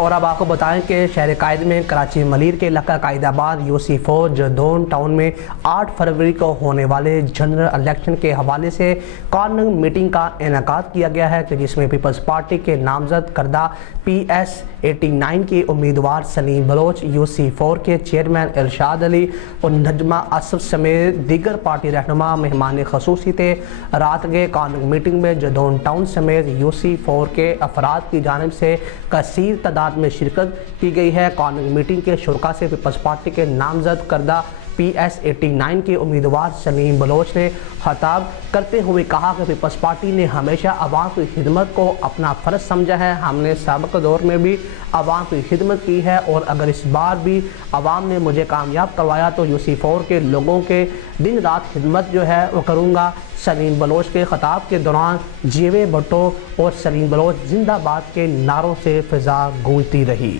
اور اب آپ کو بتائیں کہ شہر قائد میں کراچی ملیر کے علاقہ قائد آباد UC4 جدون ٹاؤن میں 8 فروری کو ہونے والے جنرل الیکشن کے حوالے سے کارننگ میٹنگ کا انعقاد کیا گیا ہے، جس میں پیپلز پارٹی کے نامزد کردہ PS89 کے امیدوار سلیم بلوچ، UC4 کے چیئرمین ارشاد علی اور نجمہ اسد سمیت دیگر پارٹی رہنما مہمان خصوصی تھے۔ رات کے کارننگ میٹنگ میں جدون ٹاؤن سمیت UC4 کے افراد کی جانب سے کثیر تعداد میں شرکت کی گئی ہے۔ کارننگ میٹنگ کے شرکاء سے پیپلز پارٹی کے نامزد کردہ PS89 کے امیدوار سلیم بلوچ نے خطاب کرتے ہوئے کہا کہ پیپلز پارٹی نے ہمیشہ عوام کی خدمت کو اپنا فرض سمجھا ہے۔ ہم نے سابق دور میں بھی عوام کی خدمت کی ہے اور اگر اس بار بھی عوام نے مجھے کامیاب کروایا تو UC4 کے لوگوں کے دن رات خدمت جو ہے وہ کروں گا۔ سلیم بلوچ کے خطاب کے دوران جیوے بھٹو اور سلیم بلوچ زندہ باد کے نعروں سے فضا گونجتی رہی۔